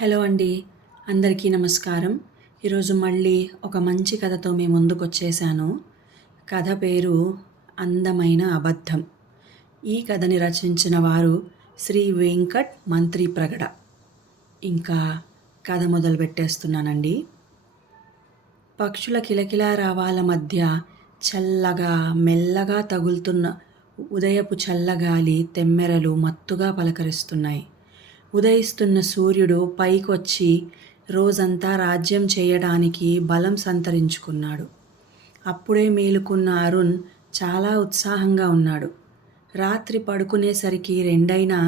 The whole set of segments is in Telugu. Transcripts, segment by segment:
హలో అండి. అందరికీ నమస్కారం. ఈరోజు మళ్ళీ ఒక మంచి కథతో మీ ముందుకొచ్చేసాను. కథ పేరు 'అందమైన అబద్ధం'. ఈ కథని రచించిన వారు శ్రీ వెంకట్ మంత్రి ప్రగడ. ఇంకా కథ మొదలుపెట్టేస్తున్నానండి. పక్షుల కిలకిలారావాల మధ్య చల్లగా మెల్లగా తగులుతున్న ఉదయపు చల్లగాలి తెమ్మెరలు మత్తుగా పలకరిస్తున్నాయి. ఉదయిస్తున్న సూర్యుడు పైకొచ్చి రోజంతా రాజ్యం చేయడానికి బలం సంతరించుకున్నాడు. అప్పుడే మేలుకున్న అరుణ్ చాలా ఉత్సాహంగా ఉన్నాడు. రాత్రి పడుకునేసరికి 2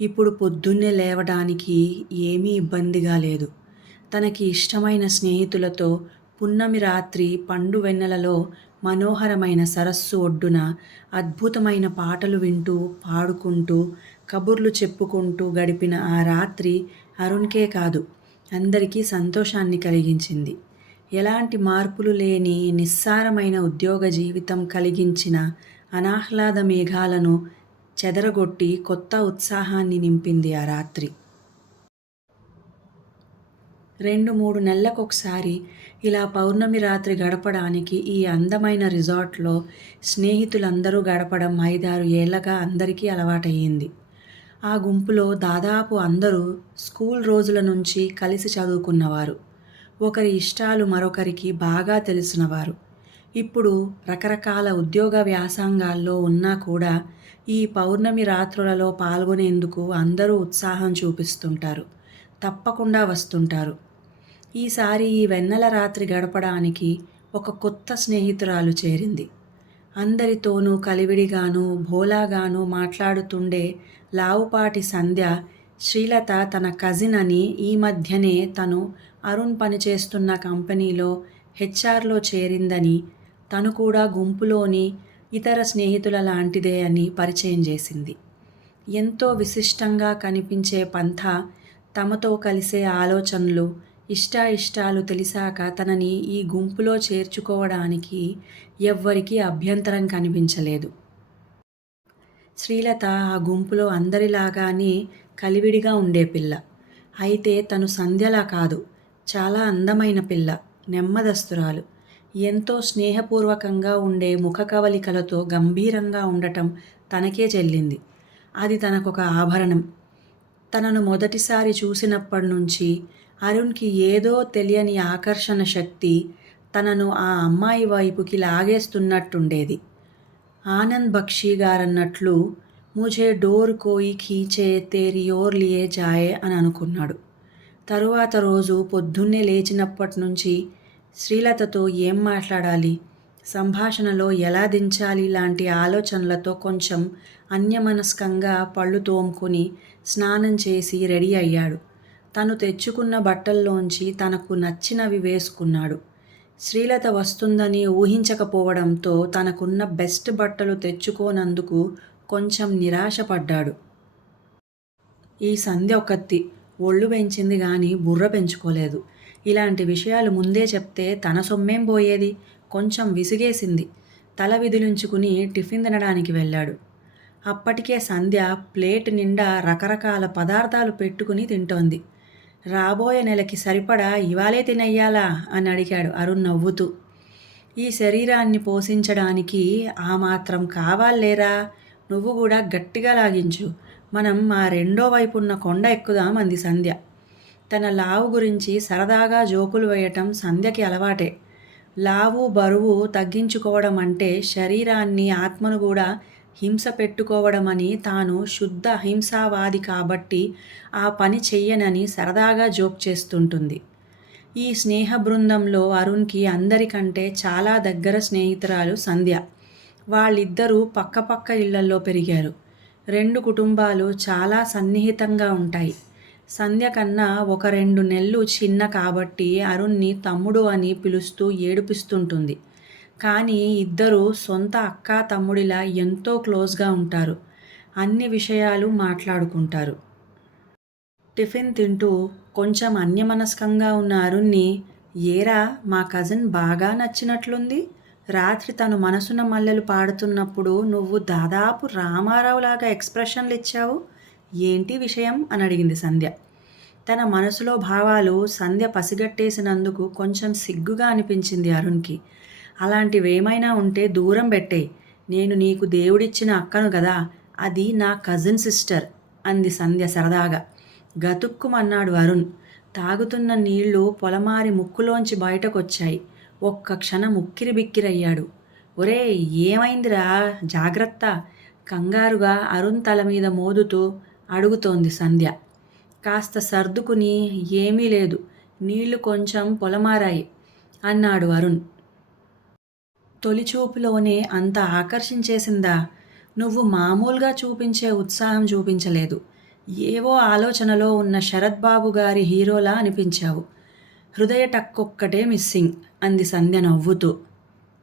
ఇప్పుడు పొద్దున్నే లేవడానికి ఏమీ ఇబ్బందిగా లేదు. తనకి ఇష్టమైన స్నేహితులతో పున్నమి రాత్రి పండు వెన్నెలలో మనోహరమైన సరస్సు ఒడ్డున అద్భుతమైన పాటలు వింటూ పాడుకుంటూ కబుర్లు చెప్పుకుంటూ గడిపిన ఆ రాత్రి అరుణ్కే కాదు, అందరికీ సంతోషాన్ని కలిగించింది. ఎలాంటి మార్పులు లేని నిస్సారమైన ఉద్యోగ జీవితం కలిగించిన అనాహ్లాద మేఘాలను చెదరగొట్టి కొత్త ఉత్సాహాన్ని నింపింది ఆ రాత్రి. 2-3 నెలలకొకసారి ఇలా పౌర్ణమి రాత్రి గడపడానికి ఈ అందమైన రిసార్ట్లో స్నేహితులందరూ గడపడం 5-6 ఏళ్లగా అందరికీ అలవాటయ్యింది. ఆ గుంపులో దాదాపు అందరూ స్కూల్ రోజుల నుంచి కలిసి చదువుకున్నవారు. ఒకరి ఇష్టాలు మరొకరికి బాగా తెలిసినవారు. ఇప్పుడు రకరకాల ఉద్యోగ వ్యాసంగాల్లో ఉన్నా కూడా ఈ పౌర్ణమి రాత్రులలో పాల్గొనేందుకు అందరూ ఉత్సాహం చూపిస్తుంటారు. తప్పకుండా వస్తుంటారు. ఈసారి ఈ వెన్నెల రాత్రి గడపడానికి ఒక కొత్త స్నేహితురాలు చేరింది. అందరితోనూ కలివిడిగానూ భోలాగానూ మాట్లాడుతుండే లావుపాటి సంధ్య శ్రీలత తన కజిన్ అని ఈ మధ్యనే తను అరుణ్ పనిచేస్తున్న కంపెనీలో హెచ్ఆర్లో చేరిందని, తను కూడా గుంపులోని ఇతర స్నేహితుల లాంటిదే అని పరిచయం చేసింది. ఎంతో విశిష్టంగా కనిపించే పంథా, తమతో కలిసే ఆలోచనలు, ఇష్టాయిష్టాలు తెలిసాక తనని ఈ గుంపులో చేర్చుకోవడానికి ఎవ్వరికీ అభ్యంతరం కనిపించలేదు. శ్రీలత ఆ గుంపులో అందరిలాగానే కలివిడిగా ఉండే పిల్ల. అయితే తను సంధ్యలా కాదు, చాలా అందమైన పిల్ల, నెమ్మదస్తురాలు. ఎంతో స్నేహపూర్వకంగా ఉండే ముఖ కవలికలతో గంభీరంగా ఉండటం తనకే చెల్లింది. అది తనకొక ఆభరణం. తనను మొదటిసారి చూసినప్పటి నుంచి అరుణ్కి ఏదో తెలియని ఆకర్షణ శక్తి తనను ఆ అమ్మాయి వైపుకి లాగేస్తున్నట్టుండేది. ఆనంద్ బక్షీ గారన్నట్లు ముఝే డోర్ కోయి ఖీచే తేరీ ఓర్ లియే జాయే అని అనుకున్నాడు. తరువాత రోజు పొద్దున్నే లేచినప్పటి నుంచి శ్రీలతతో ఏం మాట్లాడాలి, సంభాషణలో ఎలా దించాలి లాంటి ఆలోచనలతో కొంచెం అన్యమనస్కంగా పళ్ళు తోముకొని స్నానం చేసి రెడీ అయ్యాడు. తను తెచ్చుకున్న బట్టల్లోంచి తనకు నచ్చినవి వేసుకున్నాడు. శ్రీలత వస్తుందని ఊహించకపోవడంతో తనకున్న బెస్ట్ బట్టలు తెచ్చుకోనందుకు కొంచెం నిరాశపడ్డాడు. ఈ సంధ్య ఒకత్తి, ఒళ్ళు పెంచింది గాని బుర్ర పెంచుకోలేదు. ఇలాంటి విషయాలు ముందే చెప్తే తన సొమ్మేం పోయేది. కొంచెం విసిగేసింది. తల విదిలించుకుని టిఫిన్ తినడానికి వెళ్ళాడు. అప్పటికే సంధ్య ప్లేట్ నిండా రకరకాల పదార్థాలు పెట్టుకుని తింటోంది. రాబోయే నెలకి సరిపడా ఇవాళే తినెయ్యాలా అని అడిగాడు అరుణ్ నవ్వుతూ. ఈ శరీరాన్ని పోషించడానికి ఆ మాత్రం కావాలేరా, నువ్వు కూడా గట్టిగా లాగించు, మనం మా రెండో వైపున్న కొండ ఎక్కుదాం అంది సంధ్య. తన లావు గురించి సరదాగా జోకులు వేయటం సంధ్యకి అలవాటే. లావు బరువు తగ్గించుకోవడం అంటే శరీరాన్ని ఆత్మను కూడా హింస పెట్టుకోవడమని, తాను శుద్ధ అహింసావాది కాబట్టి ఆ పని చెయ్యనని సరదాగా జోక్ చేస్తుంటుంది. ఈ స్నేహ బృందంలో అరుణ్కి అందరికంటే చాలా దగ్గర స్నేహితురాలు సంధ్య. వాళ్ళిద్దరూ పక్కపక్క ఇళ్లల్లో పెరిగారు. 2 కుటుంబాలు చాలా సన్నిహితంగా ఉంటాయి. సంధ్య కన్నా ఒక 2 నెలలు చిన్న కాబట్టి అరుణ్ని తమ్ముడు అని పిలుస్తూ ఏడిపిస్తుంటుంది. కానీ ఇద్దరూ సొంత అక్కా తమ్ముడిలా ఎంతో క్లోజ్గా ఉంటారు. అన్ని విషయాలు మాట్లాడుకుంటారు. టిఫిన్ తింటూ కొంచెం అన్యమనస్కంగా ఉన్న అరుణ్ని, ఏరా మా కజిన్ బాగా నచ్చినట్లుంది, రాత్రి తను మనసున మల్లెలు పాడుతున్నప్పుడు నువ్వు దాదాపు రామారావులాగా ఎక్స్ప్రెషన్లు ఇచ్చావు, ఏంటి విషయం అని అడిగింది సంధ్య. తన మనసులో భావాలు సంధ్య పసిగట్టేసినందుకు కొంచెం సిగ్గుగా అనిపించింది అరుణ్కి. అలాంటివేమైనా ఉంటే దూరం పెట్టేయ్. నేను నీకు దేవుడిచ్చిన అక్కను గదా! అది నా కజిన్ సిస్టర్ అంది సంధ్య సరదాగా. గతుక్కుమన్నాడు అరుణ్. తాగుతున్న నీళ్లు పొలమారి ముక్కులోంచి బయటకొచ్చాయి. ఒక్క క్షణం ఉక్కిరిబిక్కిరయ్యాడు. ఒరేయ్ ఏమైందిరా? జాగ్రత్త! కంగారుగా అరుణ్ తల మీద మోదుతూ అడుగుతోంది సంధ్య. కాస్త సర్దుకుని ఏమీ లేదు, నీళ్లు కొంచెం పొలమారాయి అన్నాడు అరుణ్. తొలిచూపులోనే అంత ఆకర్షించేసిందా? నువ్వు మామూలుగా చూపించే ఉత్సాహం చూపించలేదు. ఏవో ఆలోచనలో ఉన్న శరత్ బాబు గారి హీరోలా అనిపించావు. హృదయ టక్కొక్కటే మిస్సింగ్ అంది సంధ్య నవ్వుతూ.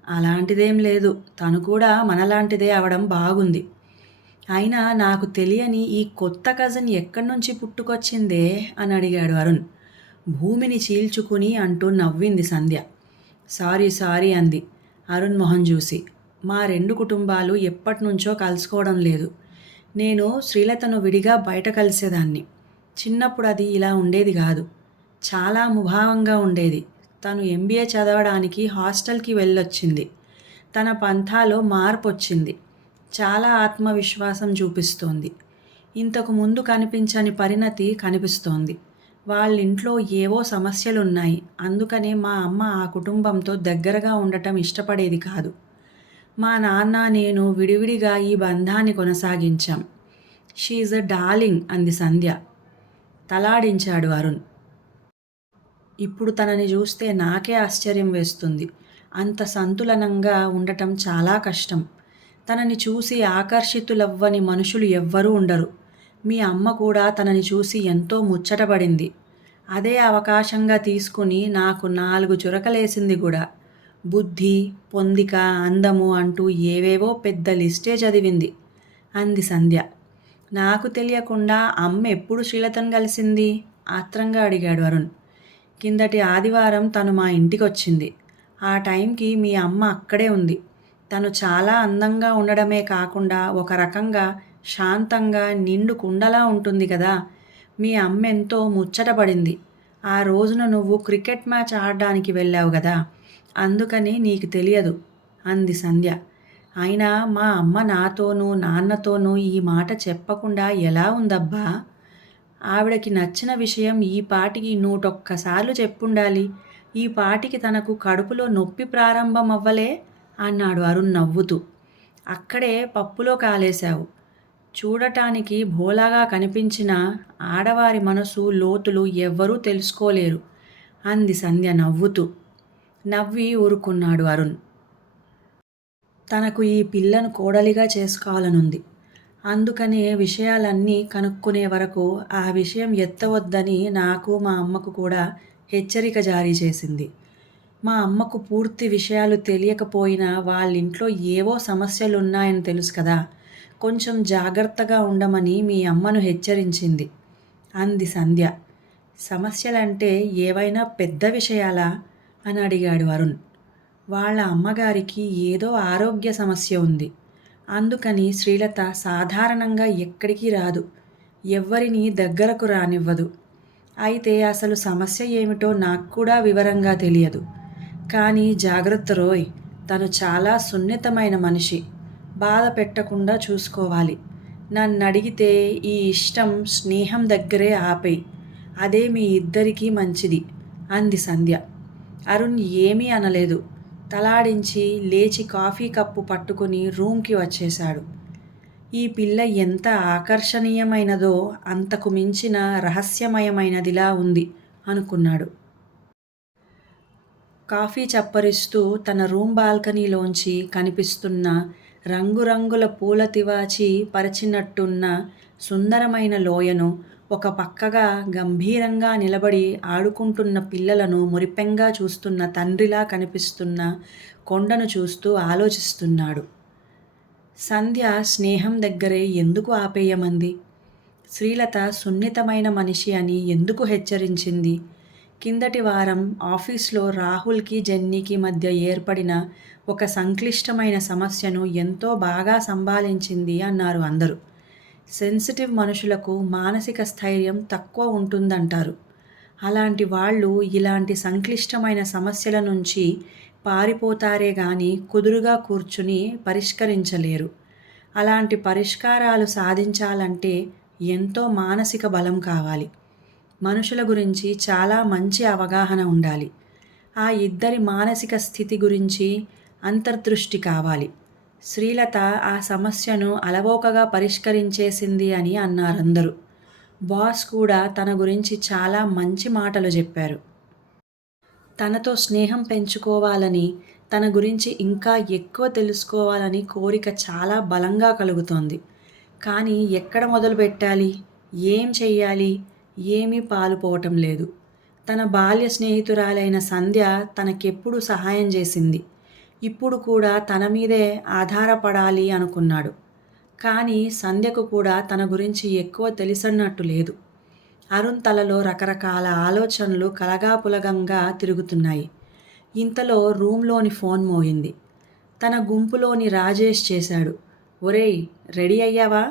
అలాంటిదేం లేదు, తను కూడా మనలాంటిదే అవడం బాగుంది. అయినా నాకు తెలియని ఈ కొత్త కజిన్ ఎక్కడి నుంచి పుట్టుకొచ్చిందే అని అడిగాడు అరుణ్. భూమిని చీల్చుకుని అంటూ నవ్వింది సంధ్య. సారీ సారీ అంది అరుణ్ మొహం చూసి. మా 2 కుటుంబాలు ఎప్పటినుంచో కలుసుకోవడం లేదు. నేను శ్రీలతను విడిగా బయట కలిసేదాన్ని. చిన్నప్పుడు అది ఇలా ఉండేది కాదు. చాలా ముభావంగా ఉండేది. తను MBA చదవడానికి హాస్టల్కి వెళ్ళొచ్చింది. తన పంథాలో మార్పు వచ్చింది. చాలా ఆత్మవిశ్వాసం చూపిస్తోంది. ఇంతకు ముందు కనిపించని పరిణతి కనిపిస్తోంది. వాళ్ళింట్లో ఏవో సమస్యలున్నాయి. అందుకనే మా అమ్మ ఆ కుటుంబంతో దగ్గరగా ఉండటం ఇష్టపడేది కాదు. మా నాన్న నేను విడివిడిగా ఈ బంధాన్ని కొనసాగించాం. షీఈ్ ఎ డార్లింగ్ అంది సంధ్య. తలాడించాడు అరుణ్. ఇప్పుడు తనని చూస్తే నాకే ఆశ్చర్యం వేస్తుంది. అంత సంతులనంగా ఉండటం చాలా కష్టం. తనని చూసి ఆకర్షితులవ్వని మనుషులు ఎవ్వరూ ఉండరు. మీ అమ్మ కూడా తనని చూసి ఎంతో ముచ్చటపడింది. అదే అవకాశంగా తీసుకుని నాకు 4 చురకలేసింది కూడా. బుద్ధి, పొందిక, అందము అంటూ ఏవేవో పెద్ద లిస్టే చదివింది అంది సంధ్య. నాకు తెలియకుండా అమ్మ ఎప్పుడు శ్రీలతను కలిసింది? ఆత్రంగా అడిగాడు అరుణ్. కిందటి ఆదివారం తను మా ఇంటికొచ్చింది. ఆ టైంకి మీ అమ్మ అక్కడే ఉంది. తను చాలా అందంగా ఉండడమే కాకుండా ఒక రకంగా శాంతంగా నిండు కుండలా ఉంటుంది కదా. మీ అమ్మ ఎంతో ముచ్చటపడింది. ఆ రోజున నువ్వు క్రికెట్ మ్యాచ్ ఆడడానికి వెళ్ళావు కదా, అందుకని నీకు తెలియదు అంది సంధ్య. అయినా మా అమ్మ నాతోనూ నాన్నతోనూ ఈ మాట చెప్పకుండా ఎలా ఉందబ్బా? ఆవిడకి నచ్చిన విషయం ఈ పాటికి 101 సార్లు చెప్పుండాలి. ఈ పాటికి తనకు కడుపులో నొప్పి ప్రారంభం అవ్వలే అన్నాడు అరుణ్ నవ్వుతూ. అక్కడే పప్పులో కాలేశావు. చూడటానికి భోలాగా కనిపించిన ఆడవారి మనసు లోతులు ఎవ్వరూ తెలుసుకోలేరు అంది సంధ్య నవ్వుతూ. నవ్వి ఊరుకున్నాడు అరుణ్. తనకు ఈ పిల్లను కోడలిగా చేసుకోవాలనుంది. అందుకనే విషయాలన్నీ కనుక్కునే వరకు ఆ విషయం ఎత్తవద్దని నాకు మా అమ్మకు కూడా హెచ్చరిక జారీ చేసింది. మా అమ్మకు పూర్తి విషయాలు తెలియకపోయినా వాళ్ళింట్లో ఏవో సమస్యలున్నాయని తెలుసు కదా, కొంచెం జాగ్రత్తగా ఉండమని మీ అమ్మను హెచ్చరించింది అంది సంధ్య. సమస్యలంటే ఏవైనా పెద్ద విషయాలా అని అడిగాడు అరుణ్. వాళ్ళ అమ్మగారికి ఏదో ఆరోగ్య సమస్య ఉంది. అందుకని శ్రీలత సాధారణంగా ఎక్కడికి రాదు. ఎవ్వరినీ దగ్గరకు రానివ్వదు. అయితే అసలు సమస్య ఏమిటో నాకు కూడా వివరంగా తెలియదు. కానీ జాగ్రత్త రోయ్, తను చాలా సున్నితమైన మనిషి. బాధ పెట్టకుండా చూసుకోవాలి. నన్నడిగితే ఈ ఇష్టం, స్నేహం దగ్గరే ఆపేయ్. అదే మీ ఇద్దరికీ మంచిది అంది సంధ్య. అరుణ్ ఏమీ అనలేదు. తలాడించి లేచి కాఫీ కప్పు పట్టుకుని రూమ్కి వచ్చేశాడు. ఈ పిల్ల ఎంత ఆకర్షణీయమైనదో అంతకు మించిన రహస్యమయమైనదిలా ఉంది అనుకున్నాడు. కాఫీ చప్పరిస్తూ తన రూమ్ బాల్కనీలోంచి కనిపిస్తున్న రంగురంగుల పూల తివాచి పరిచినట్టున్న సుందరమైన లోయను, ఒక పక్కగా గంభీరంగా నిలబడి ఆడుకుంటున్న పిల్లలను మురిపెంగా చూస్తున్న తండ్రిలా కనిపిస్తున్న కొండను చూస్తూ ఆలోచిస్తున్నాడు. సంధ్య స్నేహం దగ్గరే ఎందుకు ఆపేయమంది? శ్రీలత సున్నితమైన మనిషి అని ఎందుకు హెచ్చరించింది? కిందటి వారం ఆఫీస్లో రాహుల్కి జెన్నీకి మధ్య ఏర్పడిన ఒక సంక్లిష్టమైన సమస్యను ఎంతో బాగా సంభాళించింది అన్నారు అందరూ. సెన్సిటివ్ మనుషులకు మానసిక స్థైర్యం తక్కువ ఉంటుందంటారు. అలాంటి వాళ్ళు ఇలాంటి సంక్లిష్టమైన సమస్యల నుంచి పారిపోతారే గాని కుదురుగా కూర్చుని పరిష్కరించలేరు. అలాంటి పరిష్కారాలు సాధించాలంటే ఎంతో మానసిక బలం కావాలి. మనుషుల గురించి చాలా మంచి అవగాహన ఉండాలి. ఆ ఇద్దరి మానసిక స్థితి గురించి అంతర్దృష్టి కావాలి. శ్రీలత ఆ సమస్యను అలవోకగా పరిష్కరించేసింది అని అన్నారందరూ. బాస్ కూడా తన గురించి చాలా మంచి మాటలు చెప్పారు. తనతో స్నేహం పెంచుకోవాలని, తన గురించి ఇంకా ఎక్కువ తెలుసుకోవాలని కోరిక చాలా బలంగా కలుగుతోంది. కానీ ఎక్కడ మొదలుపెట్టాలి? ఏం చెయ్యాలి? ఏమీ పాలుపోవటం లేదు. తన బాల్య స్నేహితురాలైన సంధ్య తనకెప్పుడు సహాయం చేసింది. ఇప్పుడు కూడా తన మీదే ఆధారపడాలి అనుకున్నాడు. కానీ సంధ్యకు కూడా తన గురించి ఎక్కువ తెలిసన్నట్టు లేదు. అరుణ్ తలలో రకరకాల ఆలోచనలు కలగాపులగంగా తిరుగుతున్నాయి. ఇంతలో రూంలోని ఫోన్ మోగింది. తన గుంపులోని రాజేష్ చేశాడు. ఒరేయ్, రెడీ అయ్యావా?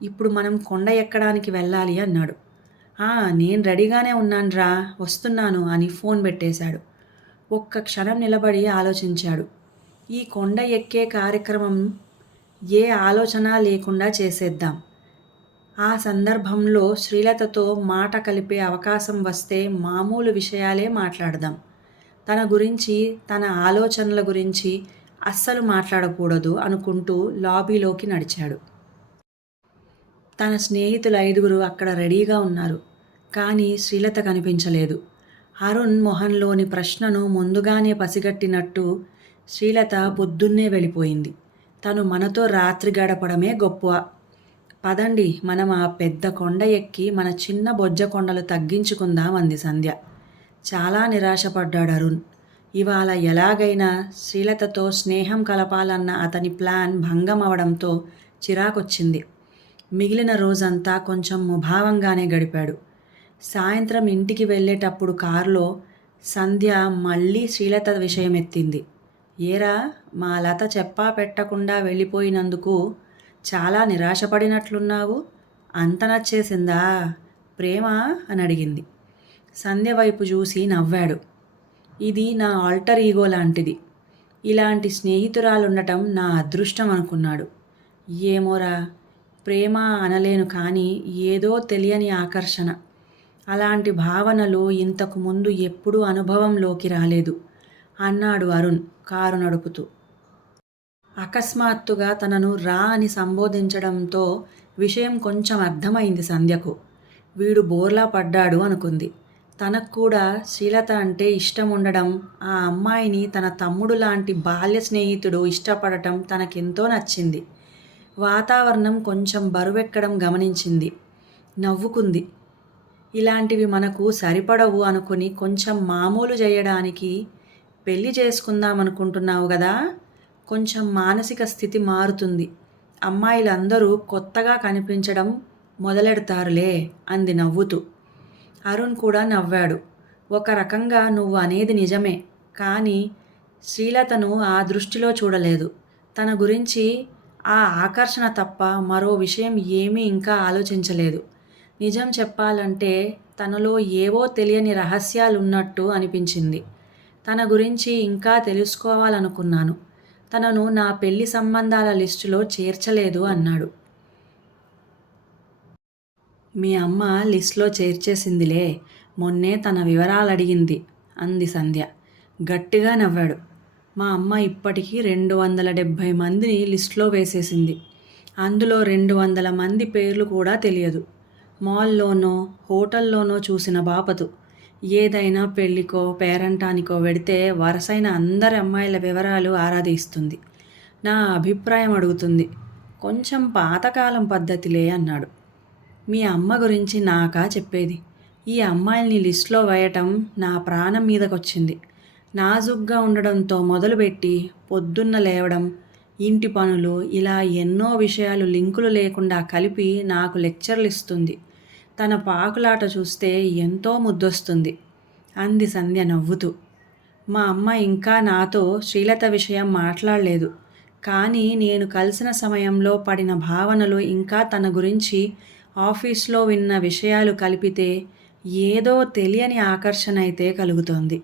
ఇప్పుడు మనం కొండ ఎక్కడానికి వెళ్ళాలి అన్నాడు. నేను రెడీగానే ఉన్నాన్రా, వస్తున్నాను అని ఫోన్ పెట్టేశాడు. ఒక్క క్షణం నిలబడి ఆలోచించాడు. ఈ కొండ ఎక్కే కార్యక్రమం ఏ ఆలోచన లేకుండా చేసేద్దాం. ఆ సందర్భంలో శ్రీలతతో మాట కలిపే అవకాశం వస్తే మామూలు విషయాలే మాట్లాడదాం. తన గురించి, తన ఆలోచనల గురించి అస్సలు మాట్లాడకూడదు అనుకుంటూ లాబీలోకి నడిచాడు. తన స్నేహితులు 5 అక్కడ రెడీగా ఉన్నారు. కానీ శ్రీలత కనిపించలేదు. అరుణ్ మొహంలోని ప్రశ్నను ముందుగానే పసిగట్టినట్టు శ్రీలత పొద్దున్నే వెళ్ళిపోయింది. తను మనతో రాత్రి గడపడమే గొప్ప. పదండి, మనం ఆ పెద్ద కొండ ఎక్కి మన చిన్న బొజ్జ కొండలు తగ్గించుకుందాం అంది సంధ్య. చాలా నిరాశపడ్డాడు అరుణ్. ఇవాళ ఎలాగైనా శ్రీలతతో స్నేహం కలపాలన్న అతని ప్లాన్ భంగం అవడంతో చిరాకొచ్చింది. మిగిలిన రోజంతా కొంచెం ముభావంగానే గడిపాడు. సాయంత్రం ఇంటికి వెళ్ళేటప్పుడు కారులో సంధ్య మళ్ళీ శ్రీలత విషయం ఎత్తింది. ఏరా, మా లత చెప్పా పెట్టకుండా వెళ్ళిపోయినందుకు చాలా నిరాశపడినట్లున్నావు. అంత నచ్చేసిందా? ప్రేమ అని అడిగింది. సంధ్య వైపు చూసి నవ్వాడు. ఇది నా ఆల్టర్ ఈగో లాంటిది. ఇలాంటి స్నేహితురాలుండటం నా అదృష్టం అనుకున్నాడు. ఏమోరా, ప్రేమ అనలేను కానీ ఏదో తెలియని ఆకర్షణ. అలాంటి భావనలు ఇంతకు ముందు ఎప్పుడూ అనుభవంలోకి రాలేదు అన్నాడు అరుణ్ కారు నడుపుతూ. అకస్మాత్తుగా తనను రా అని సంబోధించడంతో విషయం కొంచెం అర్థమైంది సంధ్యకు. వీడు బోర్లా పడ్డాడు అనుకుంది. తనకు కూడా శ్రీలత అంటే ఇష్టం ఉండడం, ఆ అమ్మాయిని తన తమ్ముడు లాంటి బాల్య స్నేహితుడు ఇష్టపడటం తనకెంతో నచ్చింది. వాతావరణం కొంచెం బరువెక్కడం గమనించింది. నవ్వుకుంది. ఇలాంటివి మనకు సరిపడవు అనుకుని కొంచెం మామూలు చేయడానికి పెళ్లి చేసుకుందామనుకుంటున్నావు కదా, కొంచెం మానసిక స్థితి మారుతుంది. అమ్మాయిలందరూ కొత్తగా కనిపించడం మొదలెడతారులే అంది నవ్వుతూ. అరుణ్ కూడా నవ్వాడు. ఒక రకంగా నువ్వు అనేది నిజమే, కానీ శ్రీలతను ఆ దృష్టిలో చూడలేదు. తన గురించి ఆ ఆకర్షణ తప్ప మరో విషయం ఏమీ ఇంకా ఆలోచించలేదు. నిజం చెప్పాలంటే తనలో ఏవో తెలియని రహస్యాలున్నట్టు అనిపించింది. తన గురించి ఇంకా తెలుసుకోవాలనుకున్నాను. తనను నా పెళ్లి సంబంధాల లిస్టులో చేర్చలేదు అన్నాడు. మీ అమ్మ లిస్టులో చేర్చేసిందిలే, మొన్నే తన వివరాలు అడిగింది అంది సంధ్య. గట్టిగా నవ్వాడు. మా అమ్మ ఇప్పటికీ 270 మందిని లిస్టులో వేసేసింది. అందులో 200 మంది పేర్లు కూడా తెలియదు. మాల్లోనో హోటల్లోనో చూసిన బాపతు. ఏదైనా పెళ్ళికో పేరంటానికో వెడితే వరసైన అందరి అమ్మాయిల వివరాలు ఆరాధిస్తుంది. నా అభిప్రాయం అడుగుతుంది. కొంచెం పాతకాలం పద్ధతిలే అన్నాడు. మీ అమ్మ గురించి నాకా చెప్పేది? ఈ అమ్మాయిల్ని లిస్టులో వేయటం నా ప్రాణం మీదకొచ్చింది. నాజుగ్గా ఉండడంతో మొదలుపెట్టి పొద్దున్న లేవడం, ఇంటి పనులు, ఇలా ఎన్నో విషయాలు లింకులు లేకుండా కలిపి నాకు లెక్చర్లు ఇస్తుంది. తన పాకులాట చూస్తే ఎంతో ముద్దొస్తుంది అంది సంధ్య నవ్వుతూ. మా అమ్మ ఇంకా నాతో శ్రీలత విషయం మాట్లాడలేదు. కానీ నేను కలిసిన సమయంలో పడిన భావనలు ఇంకా తన గురించి ఆఫీస్లో విన్న విషయాలు కలిపితే ఏదో తెలియని ఆకర్షణ అయితే కలుగుతోంది.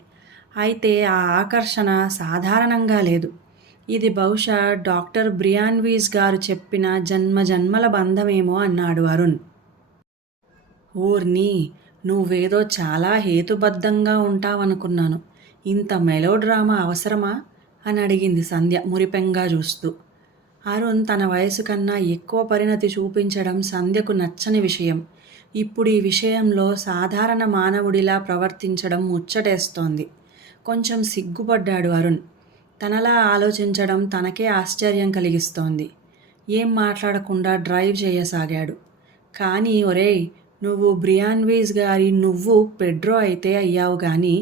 అయితే ఆ ఆకర్షణ సాధారణంగా లేదు. ఇది బహుశా డాక్టర్ బ్రియాన్వీస్ గారు చెప్పిన జన్మజన్మల బంధమేమో అన్నాడు అరుణ్. ఓర్నీ! నువ్వేదో చాలా హేతుబద్ధంగా ఉంటావనుకున్నాను. ఇంత మెలోడ్రామా అవసరమా? అని అడిగింది సంధ్య మురిపెంగా చూస్తూ. అరుణ్ తన వయసు కన్నా ఎక్కువ పరిణతి చూపించడం సంధ్యకు నచ్చని విషయం. ఇప్పుడు ఈ విషయంలో సాధారణ మానవుడిలా ప్రవర్తించడం ముచ్చటేస్తోంది. కొంచెం సిగ్గుపడ్డాడు అరుణ్. తనలా ఆలోచించడం తనకే ఆశ్చర్యం కలిగిస్తోంది. ఏం మాట్లాడకుండా డ్రైవ్ చేయసాగాడు. కానీ ఒరేయ్, నువ్వు బ్రియాన్వీస్ గారి నువ్వు పెడ్రో అయితే అయ్యావు గాని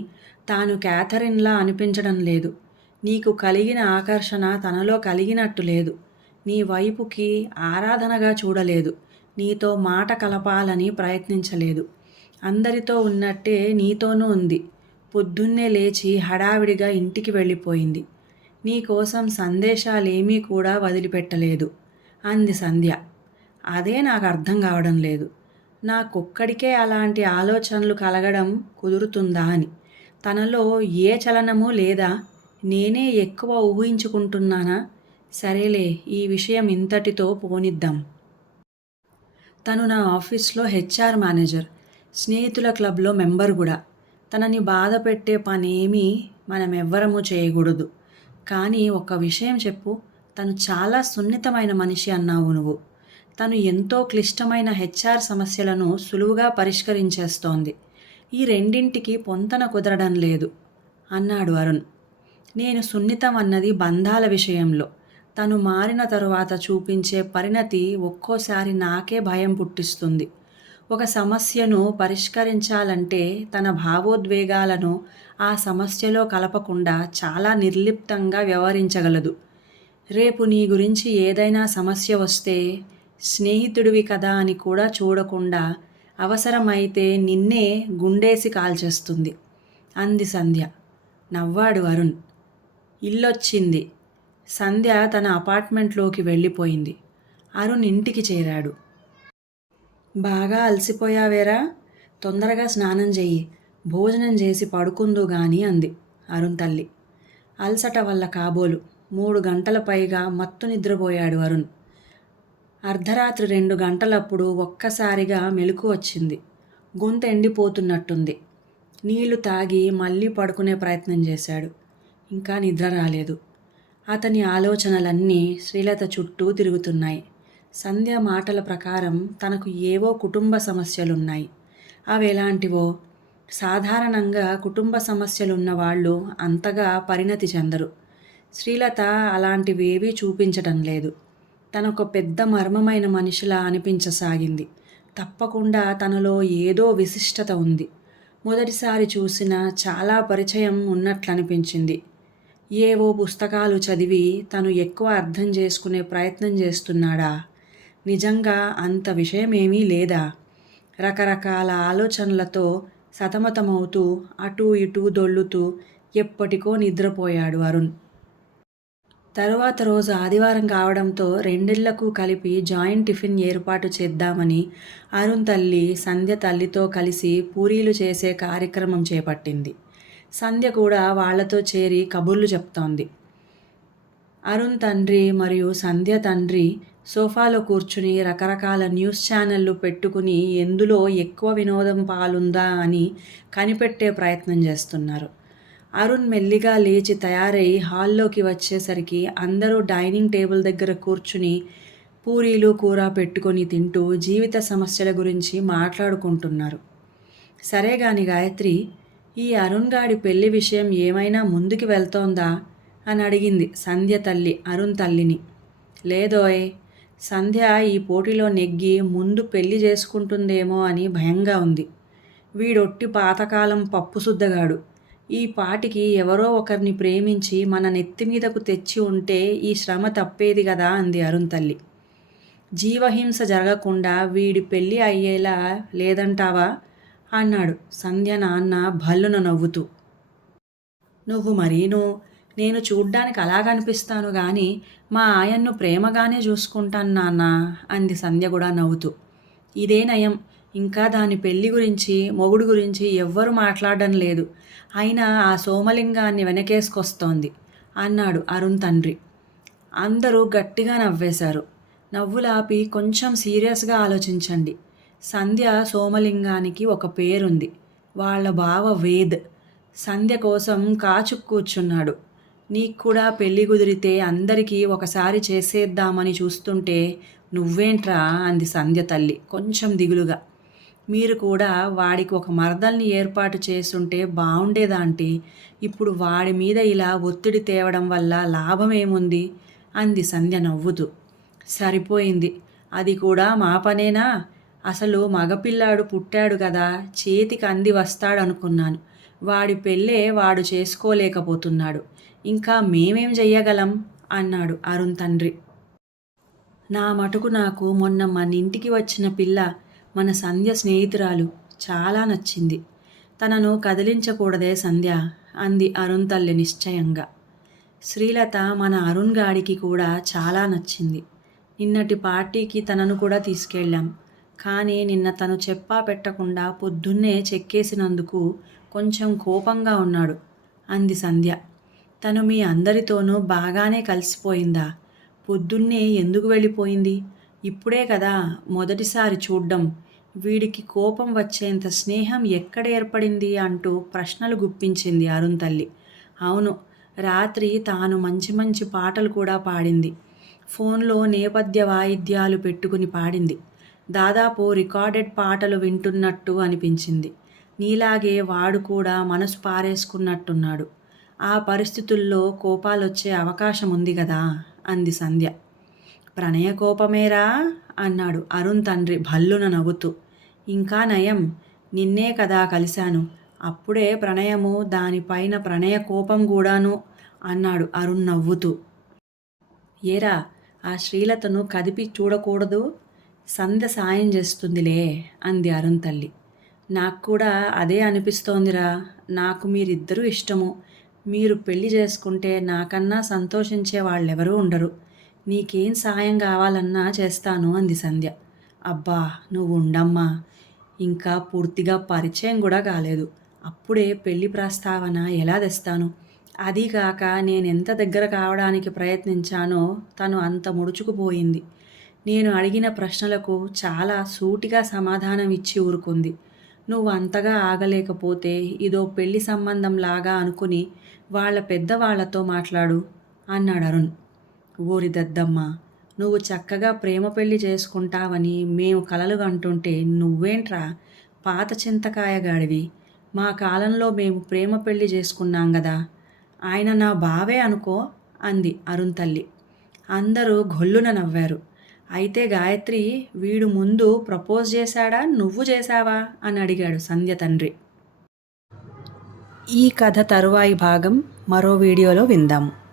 తాను క్యాథరిన్లా అనిపించడం లేదు. నీకు కలిగిన ఆకర్షణ తనలో కలిగినట్టు లేదు. నీ వైపుకి ఆరాధనగా చూడలేదు. నీతో మాట కలపాలని ప్రయత్నించలేదు. అందరితో ఉన్నట్టే నీతోనూ ఉంది. పొద్దున్నే లేచి హడావిడిగా ఇంటికి వెళ్ళిపోయింది. నీకోసం సందేశాలేమీ కూడా వదిలిపెట్టలేదు అంది సంధ్య. అదే నాకు అర్థం కావడం లేదు. నాకొక్కడికే అలాంటి ఆలోచనలు కలగడం కుదురుతుందా అని. తనలో ఏ చలనమూ లేదా? నేనే ఎక్కువ ఊహించుకుంటున్నానా? సరేలే, ఈ విషయం ఇంతటితో పోనిద్దాం. తను నా ఆఫీస్లో హెచ్ఆర్ మేనేజర్, స్నేహితుల క్లబ్లో మెంబర్ కూడా. తనని బాధ పెట్టే పనేమీ మనమెవ్వరము చేయకూడదు. కానీ ఒక్క విషయం చెప్పు, తను చాలా సున్నితమైన మనిషి అన్నావు నువ్వు. తను ఎంతో క్లిష్టమైన హెచ్ఆర్ సమస్యలను సులువుగా పరిష్కరించేస్తోంది. ఈ రెండింటికి పొంతన కుదరడం లేదు అన్నాడు అరుణ్. నేను సున్నితం అన్నది బంధాల విషయంలో. తను మారిన తరువాత చూపించే పరిణతి ఒక్కోసారి నాకే భయం పుట్టిస్తుంది. ఒక సమస్యను పరిష్కరించాలంటే తన భావోద్వేగాలను ఆ సమస్యలో కలపకుండా చాలా నిర్లిప్తంగా వ్యవహరించగలదు. రేపు నీ గురించి ఏదైనా సమస్య వస్తే స్నేహితుడివి కదా అని కూడా చూడకుండా అవసరమైతే నిన్నే గుండేసి కాల్చేస్తుంది అంది సంధ్య. నవ్వాడు అరుణ్. ఇల్లొచ్చింది. సంధ్య తన అపార్ట్మెంట్లోకి వెళ్ళిపోయింది. అరుణ్ ఇంటికి చేరాడు. బాగా అలసిపోయావేరా? తొందరగా స్నానం చెయ్యి, భోజనం చేసి పడుకుందు గాని అంది అరుణ్ తల్లి. అలసట వల్ల కాబోలు 3 గంటల పైగా మత్తు నిద్రపోయాడు అరుణ్. అర్ధరాత్రి 2 గంటలప్పుడు ఒక్కసారిగా మెలకు వచ్చింది. గొంతు ఎండిపోతున్నట్టుంది. నీళ్లు తాగి మళ్ళీ పడుకునే ప్రయత్నం చేశాడు. ఇంకా నిద్ర రాలేదు. అతని ఆలోచనలన్నీ శ్రీలత చుట్టూ తిరుగుతున్నాయి. సంధ్య మాటల ప్రకారం తనకు ఏవో కుటుంబ సమస్యలున్నాయి. అవి ఎలాంటివో. సాధారణంగా కుటుంబ సమస్యలున్న వాళ్ళు అంతగా పరిణతి చెందరు. శ్రీలత అలాంటివేవీ చూపించటం లేదు. తనొక పెద్ద మర్మమైన మనిషిలా అనిపించసాగింది. తప్పకుండా తనలో ఏదో విశిష్టత ఉంది. మొదటిసారి చూసిన చాలా పరిచయం ఉన్నట్లనిపించింది. ఏవో పుస్తకాలు చదివి తను ఎక్కువ అర్థం చేసుకునే ప్రయత్నం చేస్తున్నాడా? నిజంగా అంత విషయమేమీ లేదా? రకరకాల ఆలోచనలతో సతమతమవుతూ అటూ ఇటూ దొర్లుతూ ఎప్పటికో నిద్రపోయాడు అరుణ్. తరువాత రోజు ఆదివారం కావడంతో రెండిళ్లకు కలిపి జాయింట్ టిఫిన్ ఏర్పాటు చేద్దామని అరుణ్ తల్లి సంధ్య తల్లితో కలిసి పూరీలు చేసే కార్యక్రమం చేపట్టింది. సంధ్య కూడా వాళ్లతో చేరి కబుర్లు చెప్తోంది. అరుణ్ తండ్రి మరియు సంధ్య తండ్రి సోఫాలో కూర్చుని రకరకాల న్యూస్ ఛానళ్లు పెట్టుకుని ఎందులో ఎక్కువ వినోదం పాలుందా అని కనిపెట్టే ప్రయత్నం చేస్తున్నారు. అరుణ్ మెల్లిగా లేచి తయారై హాల్లోకి వచ్చేసరికి అందరూ డైనింగ్ టేబుల్ దగ్గర కూర్చుని పూరీలు కూర పెట్టుకొని తింటూ జీవిత సమస్యల గురించి మాట్లాడుకుంటున్నారు. సరే గాని గాయత్రి, ఈ అరుణ్ గాడి పెళ్లి విషయం ఏమైనా ముందుకు వెళ్తోందా అని అడిగింది సంధ్య తల్లి అరుణ్ తల్లిని. లేదోయ్, సంధ్య ఈ పోటీలో నెగ్గి ముందు పెళ్లి చేసుకుంటుందేమో అని భయంగా ఉంది. వీడొట్టి పాతకాలం పప్పుసుద్దగాడు. ఈ పాటికి ఎవరో ఒకరిని ప్రేమించి మన నెత్తిమీదకు తెచ్చి ఉంటే ఈ శ్రమ తప్పేది కదా అంది అరుణ్ తల్లి. జీవహింస జరగకుండా వీడి పెళ్ళి అయ్యేలా లేదంటావా అన్నాడు సంధ్య నాన్న భల్లున నవ్వుతూ. నువ్వు మరీను నేను చూడ్డానికి అలాగనిపిస్తాను గాని మా ఆయన్ను ప్రేమగానే చూసుకుంటాను నాన్న అంది సంధ్య కూడా నవ్వుతూ. ఇదే నయం. ఇంకా దాని పెళ్లి గురించి మొగుడు గురించి ఎవ్వరూ మాట్లాడడం లేదు. అయినా ఆ సోమలింగాన్ని వెనకేసుకొస్తోంది అన్నాడు అరుణ్ తండ్రి. అందరూ గట్టిగా నవ్వేశారు. నవ్వులాపి కొంచెం సీరియస్గా ఆలోచించండి. సంధ్య సోమలింగానికి ఒక పేరుంది. వాళ్ళ బావ వేద్ సంధ్య కోసం కాచు కూర్చున్నాడు. నీకు కూడా పెళ్లి కుదిరితే అందరికీ ఒకసారి చేసేద్దామని చూస్తుంటే నువ్వేంట్రా అంది సంధ్య తల్లి కొంచెం దిగులుగా. మీరు కూడా వాడికి ఒక మరదల్ని ఏర్పాటు చేసుంటే బాగుండేదాంటీ. ఇప్పుడు వాడి మీద ఇలా ఒత్తిడి తేవడం వల్ల లాభమేముంది అంది సంధ్య నవ్వుతూ. సరిపోయింది. అది కూడా మా పనేనా? అసలు మగపిల్లాడు పుట్టాడు కదా, చేతికి అంది వస్తాడనుకున్నాను. వాడి పెళ్ళే వాడు చేసుకోలేకపోతున్నాడు. ఇంకా మేమేం చెయ్యగలం అన్నాడు అరుణ్ తండ్రి. నా మటుకు నాకు మొన్న మన ఇంటికి వచ్చిన పిల్ల మన సంధ్య స్నేహితురాలు చాలా నచ్చింది. తనను కదిలించకూడదే సంధ్య అంది అరుణ్ తల్లి నిశ్చయంగా. శ్రీలత మన అరుణ్ గాడికి కూడా చాలా నచ్చింది. నిన్నటి పార్టీకి తనను కూడా తీసుకెళ్ళాం. కానీ నిన్న తను చెప్పా పెట్టకుండా పొద్దున్నే చెక్కేసినందుకు కొంచెం కోపంగా ఉన్నాడు అంది సంధ్య. తను మీ అందరితోనూ బాగానే కలిసిపోయిందా? పొద్దున్నే ఎందుకు వెళ్ళిపోయింది? ఇప్పుడే కదా మొదటిసారి చూడ్డం. వీడికి కోపం వచ్చేంత స్నేహం ఎక్కడ ఏర్పడింది అంటూ ప్రశ్నలు గుప్పించింది అరుణ్ తల్లి. అవును, రాత్రి తాను మంచి మంచి పాటలు కూడా పాడింది. ఫోన్లో నేపథ్య వాయిద్యాలు పెట్టుకుని పాడింది. దాదాపు రికార్డెడ్ పాటలు వింటున్నట్టు అనిపించింది. నీలాగే వాడు కూడా మనసు పారేసుకున్నట్టున్నాడు. ఆ పరిస్థితుల్లో కోపాలొచ్చే అవకాశం ఉంది కదా అంది సంధ్య. ప్రణయ కోపమేరా అన్నాడు అరుణ్ తండ్రి భల్లున నవ్వుతూ. ఇంకా నయం, నిన్నే కదా కలిశాను. అప్పుడే ప్రణయము, దానిపైన ప్రణయ కోపం కూడాను అన్నాడు అరుణ్ నవ్వుతూ. ఏరా, ఆ శ్రీలతను కదిపి చూడకూడదు? సంధ్య సాయం చేస్తుందిలే అంది అరుణ్ తల్లి. నాకు కూడా అదే అనిపిస్తోందిరా. నాకు మీరిద్దరూ ఇష్టము. మీరు పెళ్లి చేసుకుంటే నాకన్నా సంతోషించే వాళ్ళెవరూ ఉండరు. నీకేం సాయం కావాలన్నా చేస్తాను అంది సంధ్య. అబ్బా నువ్వు ఉండమ్మా, ఇంకా పూర్తిగా పరిచయం కూడా కాలేదు. అప్పుడే పెళ్లి ప్రస్తావన ఎలా తెస్తాను? అదీగాక నేనెంత దగ్గర కావడానికి ప్రయత్నించానో తను అంత ముడుచుకుపోయింది. నేను అడిగిన ప్రశ్నలకు చాలా సూటిగా సమాధానం ఇచ్చి ఊరుకుంది. నువ్వు అంతగా ఆగలేకపోతే ఇదో పెళ్లి సంబంధంలాగా అనుకుని వాళ్ళ పెద్దవాళ్లతో మాట్లాడు అన్నాడు అరుణ్. ఓరి దద్దమ్మ, నువ్వు చక్కగా ప్రేమ పెళ్లి చేసుకుంటావని మేము కలలు కంటుంటే నువ్వేంట్రా పాత చింతకాయగాడివి? మా కాలంలో మేము ప్రేమ పెళ్లి చేసుకున్నాం గదా. ఆయన నా బావే అనుకో అంది అరుణ్ తల్లి. అందరూ గొల్లున నవ్వారు. అయితే గాయత్రి, వీడు ముందు ప్రపోజ్ చేశాడా, నువ్వు చేశావా అని అడిగాడు సంధ్య తండ్రి. ఈ కథ తరువాయి భాగం మరో వీడియోలో విందాము.